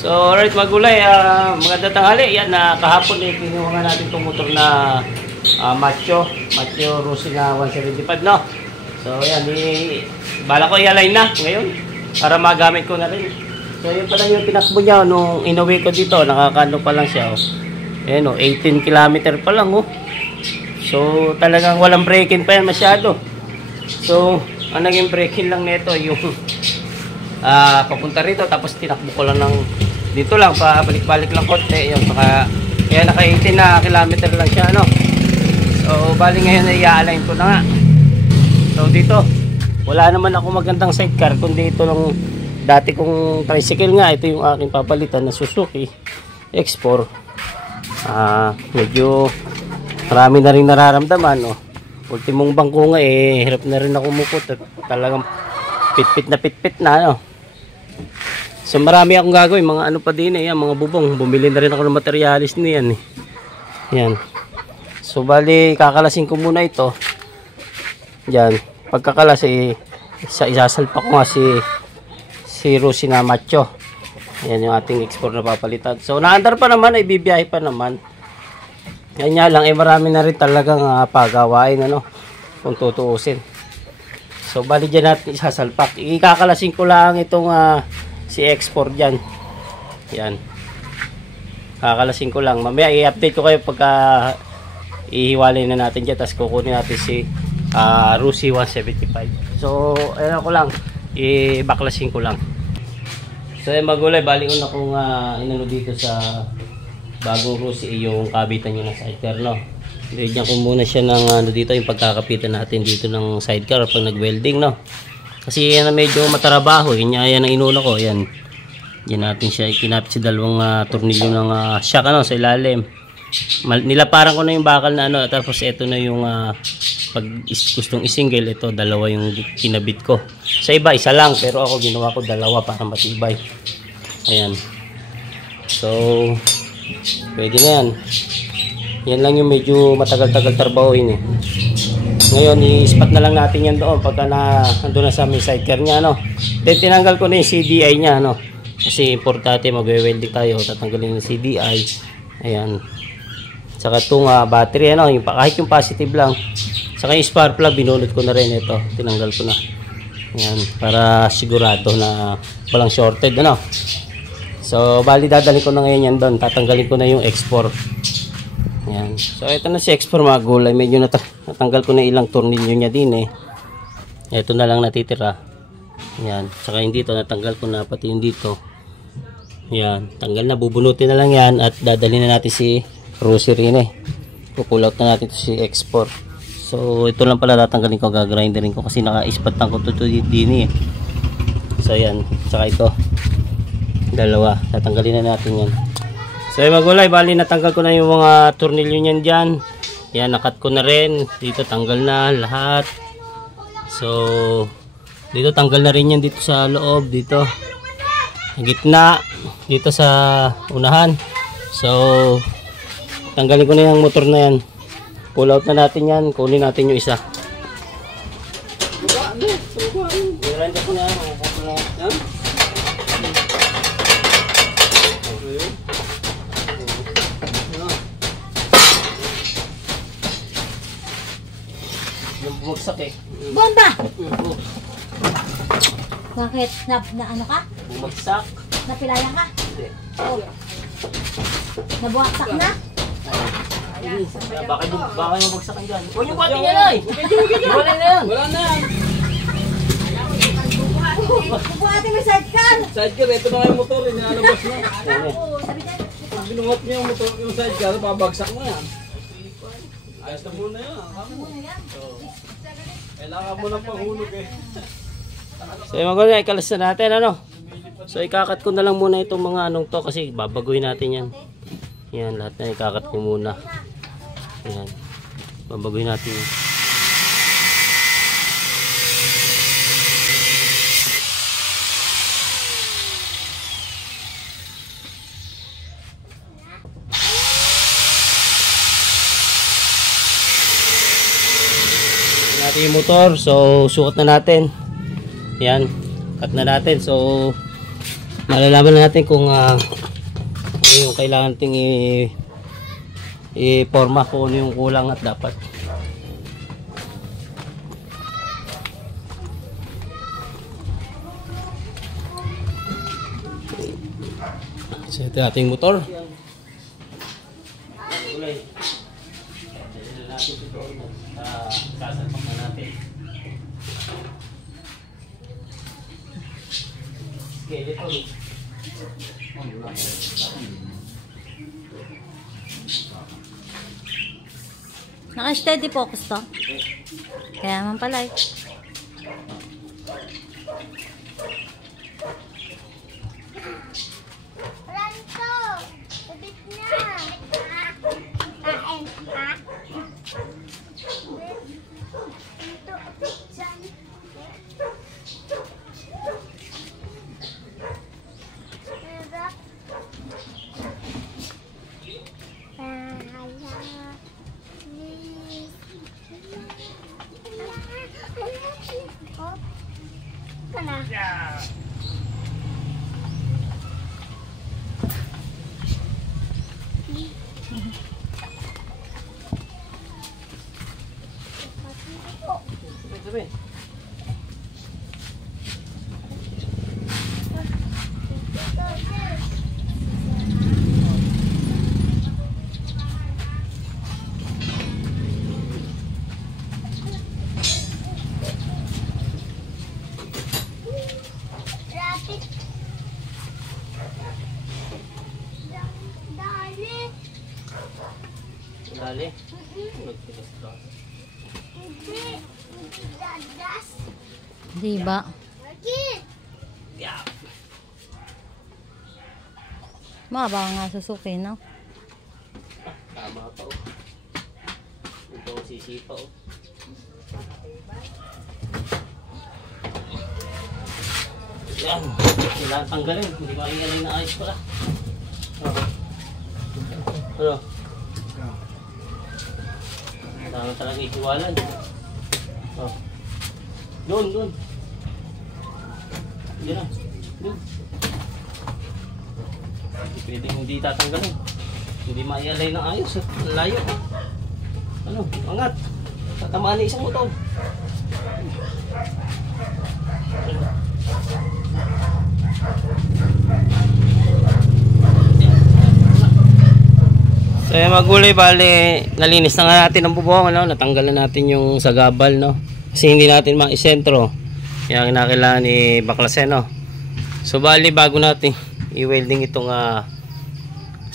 So, alright mga gulay, magandang tanghali. Yan, kahapon kinuha nga natin itong motor na Macho Rossi na 175, no? So, yan, bala ko i-align na ngayon para magamit ko na rin. So, yun pa lang yung tinakbo niya nung inuwi ko dito. Nakakano pa lang siya, oh. Ayan, oh, 18 km pa lang, oh. So, talagang walang braking pa yan masyado. So, ang naging braking lang nito yung papunta rito, tapos tinakbo ko lang ng dito lang, pabalik-balik lang konti yung kaya naka 18 na kilometer lang siya, ano. So bali ngayon ay i-align ko na nga. So dito wala naman ako magandang sidecar, kundi ito lang dati kong tricycle nga. Ito yung aking papalitan na Suzuki X4. Medyo marami na rin nararamdaman, no. Ultimong bangko nga hirap na rin ako mukot at talagang pitpit na, no. So marami akong gagawin, mga ano pa din yan, mga bubong. Bumili na rin ako ng materialis niyan, Yan. So bali kakalasin ko muna ito. Yan. Pagkakalas isasalpa ko nga si Rossi na Macho. Yan yung ating export na papalitan. So naandar pa naman, ay bibiyahe pa naman. Kanya lang marami na rin talagang pagawain, ano, kung tutuusin. So bali dyan natin isasalpak. Ikakalasin ko lang itong si export dyan. Yan. Kakalasin ko lang. Mamaya i-update ko kayo pagka ihiwalay na natin dyan. Tapos kukunin natin si Rossi 175. So ayun ko lang. I-baklasin ko lang. So yung magulay, bali ko na kung inano dito sa bagong Rossi yung kabitan nyo ng sidecar, no. Bigyan ko muna siya ng dito yung pagkakapitan natin dito ng sidecar pag nag-welding, no. Kasi yan medyo matarabaho, yan ang inuna ko, yan. Yan natin siya ikinapit sa dalawang tornilyo ng shock, ano, sa ilalim. Nilaparan ko na yung bakal na ano, tapos ito na yung pag gustong isingle, ito dalawa yung kinabit ko. Sa iba isa lang, pero ako ginawa ko dalawa para matibay. Ayan. So pwede na yan. Yan lang yung medyo matagal-tagal tarbahoin, Ngayon, i-spot na lang natin yan doon pagka nandun na sa may sidecar niya, no. Then, tinanggal ko na yung CDI niya, no. Kasi importante, mag-welding tayo. Tatanggalin yung CDI. Ayan. Saka itong battery, ano, kahit yung positive lang. Saka yung spark plug, binunod ko na rin ito. Tinanggal ko na. Ayan. Para sigurado na walang shorted, ano. So, bali dadalhin ko na ngayon yan doon. Tatanggalin ko na yung X4. Ayan. So ito na si X4 mga gulay. Medyo natanggal ko na ilang tornilyo niya din, Ito na lang natitira. Ayan. Saka yung dito natanggal ko na, pati yung dito. Ayan. Tanggal na. Bubunutin na lang yan. At dadalhin na natin si Rossi rin, Pupull out na natin si X4. So ito lang pala tatanggalin ko. Gagrinderin ko kasi naka-ispatan ko ito din, So ayan. Saka ito. Dalawa. Tatanggalin na natin yan. So yung magulay, bali natanggal ko na yung mga tornilyo niyan dyan. Yan, nakat ko na rin. Dito tanggal na lahat. So dito tanggal na rin yan dito sa loob, dito sa gitna, dito sa unahan. So tanggalin ko na yung motor na yan. Pull out na natin yan. Kunin natin yung isa. Bumagsak, Bomba! Bakit? Na ano ka? Bumagsak. Napilayan ka? Hindi. Oh. Nabuwaksak na? Ayan. Baka yung bagsakan dyan. Huwag yung pati niya, Nay! Wala na yan! Wala na yan! Bubuhatin mo sidecar! Sidecar, ito na yung motor, inalabas na. Sabi dyan. Pag binuhat niya yung motor, yung sidecar, babagsak na yan. Ayos na muna yan. Kailangan mo ng panghulog, So yung mga ikalas na natin, ano. So ikakat ko na lang muna itong mga anong to kasi babaguhin natin yan. Yan, lahat na ikakat ko muna. Yan, babaguhin natin yan. Natin yung motor, so sukat na natin. Yan, cut na natin. So malalaman natin kung ano yung kailangan nating i-forma, kung ano yung kulang at dapat. So ito ating motor. Sasalpak na natin. Skeleton. Naka-steady focus to. Kaya naman pala eh. Ranto! Ubit na! Kain ka? Ito, dyan. Sarap. Kana. Sabi. Rapid. Dali. Dali. Hindi. Dadas. Diba? Bakit? Yeah. Mababa nga susuki, no? Tama pa oh. Ito ang sisipa oh. Yan. Kailangan tanggalin. Hindi ko ialay na ayos pala. Ano? Tama talaga ikiwalan. Oh. Doon. Hindi na. Doon. Hindi pwedeng hindi tatanggalin. Hindi maialay ng ayos. Ang layo. Ano? Angat. Tatamaan na isang motor. So yung magulay, bali nalinis na nga natin ang bubong, ano? Natanggal na natin yung sagabal, no? Kasi hindi natin maisentro. Kaya kinakailangan i-baklasin, no? So bali bago natin i-welding itong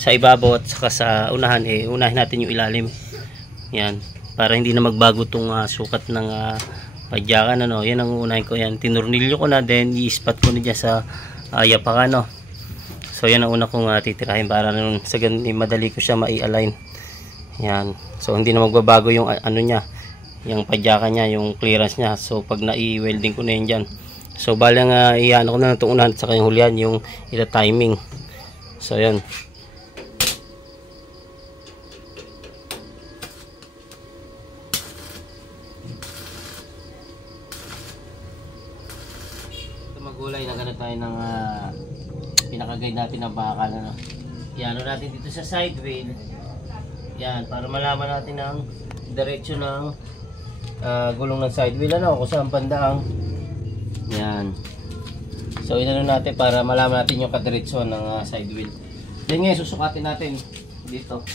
sa ibabaw at saka sa unahan, unahin natin yung ilalim. Yan, para hindi na magbago itong sukat ng padyakan, ano? Yan ang unahin ko, yan. Tinurnilyo ko na, then i-spot ko na dyan sa yapakan, no? So yan ang una kong titirahin para nun sa ganun madali ko siya mai-align. Yan. So hindi na magbabago yung ano niya, yung padyakan niya, yung clearance niya. So pag na-i-welding ko na yun dyan. So balang iyan ko na itong unahan at saka yung hulihan, yung ita-timing. So yan. Ito magulay, naghanap tayo ng pinaka-guide natin ng bakal, ano. Iano natin dito sa side wheel. Yan, para malaman natin ang diretsyo ng gulong ng side wheel, ano, kung saan banda ang yan. So inano natin para malaman natin yung kadiretsyo ng side wheel. Then ngayon susukatin natin dito.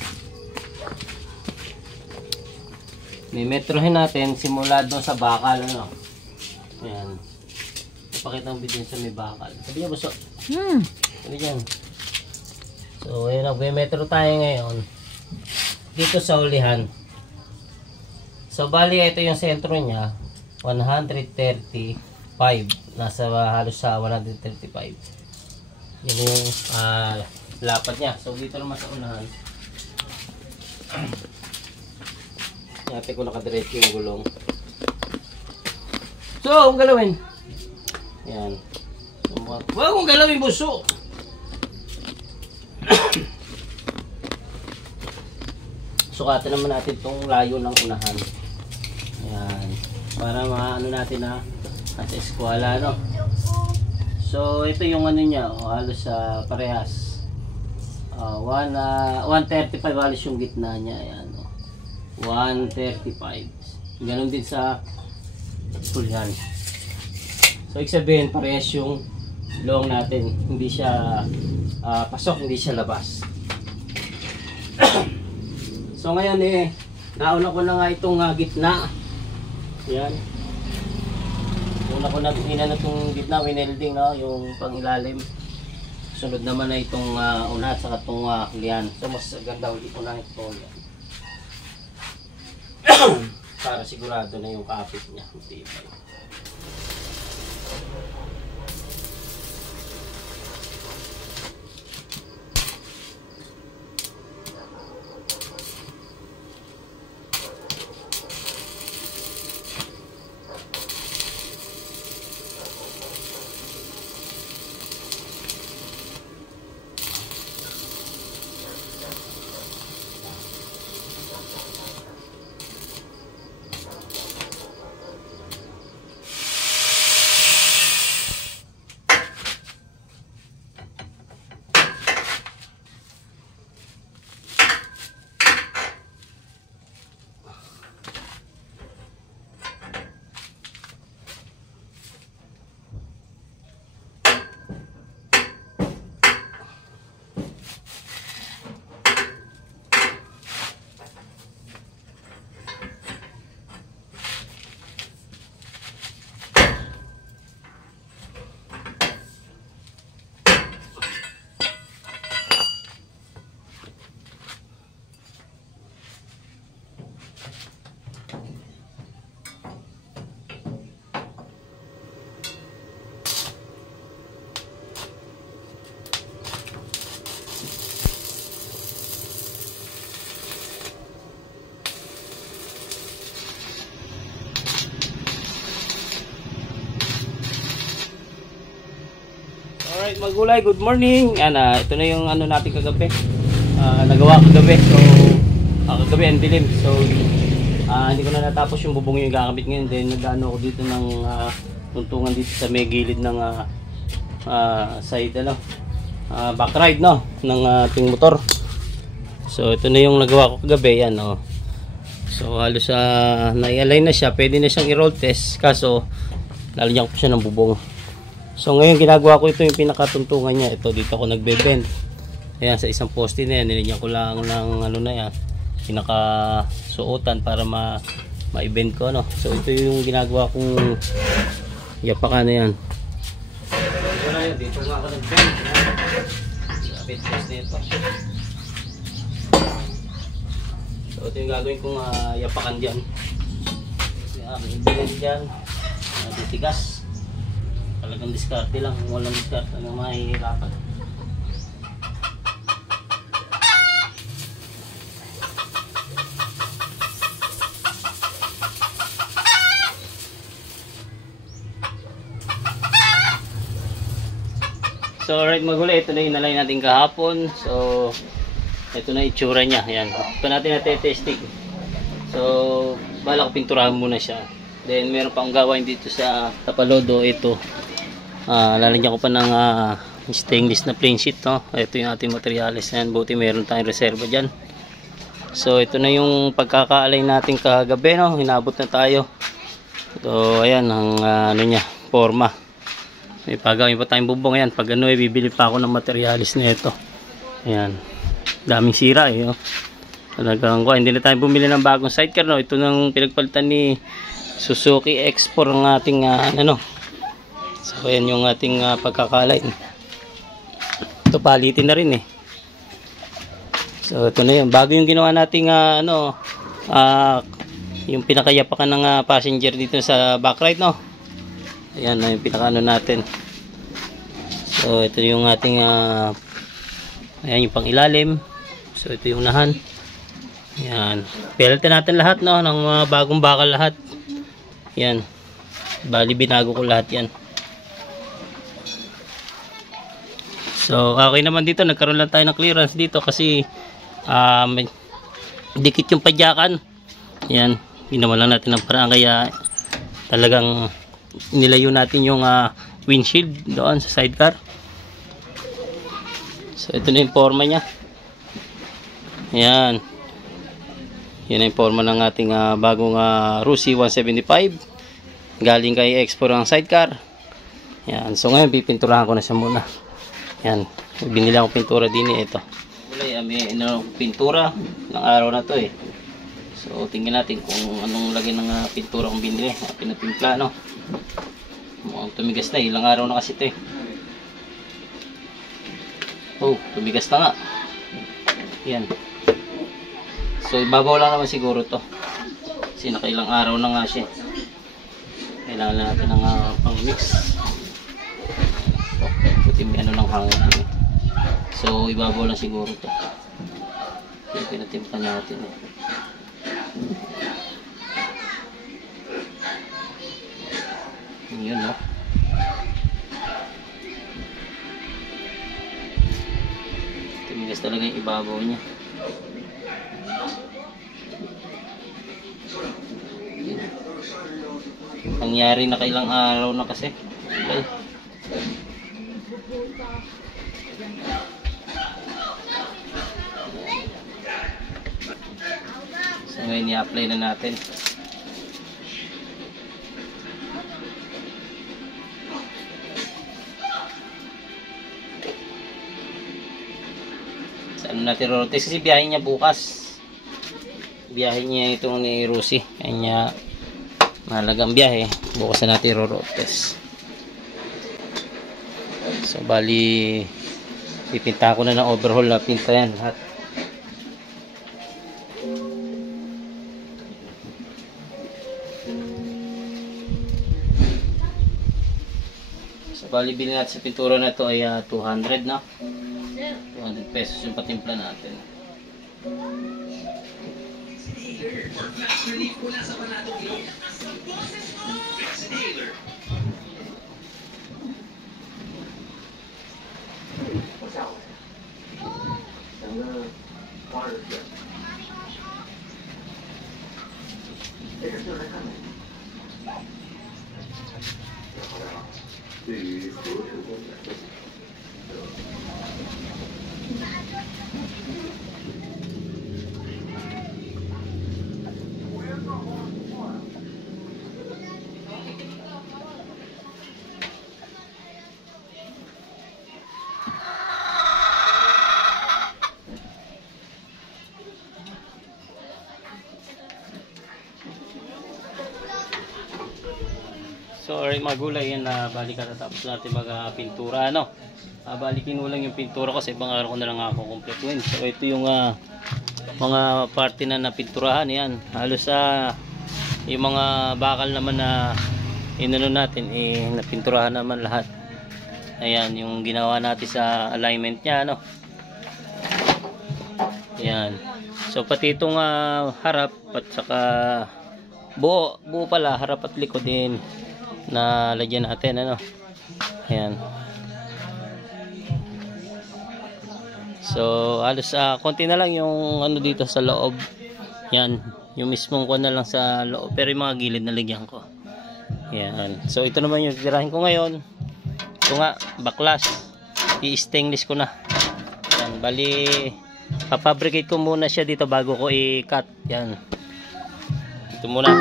May metrohin natin simula doon sa bakal, ano. Yan. Ipakita ang bidin sa may bakal. Sabi niya, buso. Ano dyan? So, ayun, nag-metro tayo ngayon dito sa ulihan. So, bali, ito yung sentro niya, 135. Nasa halos sa 135. Yun yung lapad niya. So, dito naman sa unahan. Natin ko nakadiretso yung gulong. So, ang galawin. Yan. Huwag kong galawin, buso. Sukatan naman natin itong layo ng unahan. Yan. Para maano natin na sa eskwala, no? So ito yung ano niya, halos sa parehas. 135 halos yung gitna niya, ayan. 135. Ganon din sa pulyan. So ibig sabihin parehas yung long natin, hindi siya pasok, hindi siya labas. So ngayon nauna ko na nga itong gitna. Ayan. Una ko na inano itong gitna, winelding, no? Yung pangilalim. Sunod naman na itong una at saka itong lian. So mas ganda ulit ko na ito. Para sigurado na yung kapit niya. Matibay. Alright, magulay, good morning. Ito na yung ano natin kagabi. Nagawa kagabi. So, kagabi ang dilim. So, hindi ko na natapos yung bubong yung gagamit ngayon. Then, nag-ano ako dito ng tuntungan dito sa may gilid ng side, back ride, no? Ng ating motor. So, ito na yung nagawa ko kagabi. Yan, no? So, halos nai-align na siya. Pwede na siyang i-roll test. Kaso, lalagyan ko siya ng bubong. So ngayon ginagawa ko ito yung pinakatuntungan niya. Ito dito ako nagbe-bend. Ayan sa isang poste na yan. Nilagyan ko lang ng ano na yan. Pinakasuotan para ma-bend ko, no. So ito yung ginagawa kong yapakan na yan. So na yun. Dito nga ako nag-bend. Kapit poste nito. So ito yung gagawin kong yapakan dyan. I-bend dyan. Titigas. Talagang diskarte lang, kung walang diskarte na mahihirapan. So alright magulay, ito na yung nalay natin kahapon. So ito na itsura niya. Ayan. Ito natin natetesting. So bala ko pinturahan muna siya. Then meron pang gawin dito sa tapalodo. Ito lalagyan ko pa ng stainless na plain sheet, no? Ito yung ating materials na yan. Buti meron tayong reserva dyan. So ito na yung pagkakaalay natin kagabi, no? Hinabot na tayo. So ayan ang ano niya, forma. May pagawin pa tayong bubong. Ayan, pag ano bibili pa ako ng materials na ito. Ayan, daming sira no? Talagang hindi na tayo bumili ng bagong sidecar, no? Ito nang pinagpalitan ni Suzuki X4 ang ating ano. So ayan yung ating pagkakalay. Ito palitin na rin So ito na yun. Bago yung ginawa nating yung pinakayapakan ng passenger dito sa back right, no. Ayan yung pinakaano natin. So ito yung ating ayan yung pang ilalim. So ito yung unahan. Ayan. Pelitan natin lahat, no, ng mga bagong bakal lahat. Ayan. Bali binago ko lahat yan. So okay naman dito, nagkaroon lang tayo ng clearance dito kasi may dikit yung padyakan. Yan, ginawa lang natin ng paraan kaya talagang nilayo natin yung windshield doon sa sidecar. So ito na yung forma niya. Yan. Yan ang forma ng ating bagong Rusi 175. Galing kay Expo ng sidecar. Yan. So ngayon pipinturahan ko na siya muna. Yan. Binili ako pintura din ito. May pintura ng araw na to eh. So tingnan natin kung anong lagay ng pintura kong binili. Pinatimpla no. Mukhang tumigas na. Ilang araw na kasi ito eh. Oh, tumigas na nga. Yan. So ibabaw lang naman siguro to. Kasi nakailang araw na nga siya. Kailangan natin ng pang mix. Puti may ano lang hangin. So ibabaw lang siguro to. Kaya pinatimpla natin eh. Yun no. Tumigas talaga yung ibabaw niya. Nangyari na kailang araw na kasi. Okay. So ngayon i-apply na natin. Ano natin rotes kasi biyahe niya bukas. Biyahe niya itong ni Rusi. Kanya mahalagang biyahe. Bukas na natin rotes. So bali pipinta ko na ng overhaul na pinta yan lahat. So bali bilhin natin sa pintura na to ay 200 na. 200 pesos yung patimpla natin. So alright mga gulay, yan na bali katatapos natin magpintura ano. Bali kinulang yung pintura kasi ibang araw ko na lang ako kumpletuin. So ito yung mga parte na napinturahan yan. Halos yung mga bakal naman na inano natin napinturahan naman lahat. Ayan yung ginawa natin sa alignment niya ano. Ayan. So pati itong harap at saka buo pala, harap at likod din na lagyan natin ano. Ayan. So halos konti na lang yung ano dito sa loob. Yan, yung mismong ko na lang sa loob, pero yung mga gilid na lagyan ko. Ayan. So ito naman yung titirahin ko ngayon. Ito nga, backlash. I-stainless ko na. Ayan, bali papabricate ko muna siya dito bago ko i-cut. Yan. Ito muna.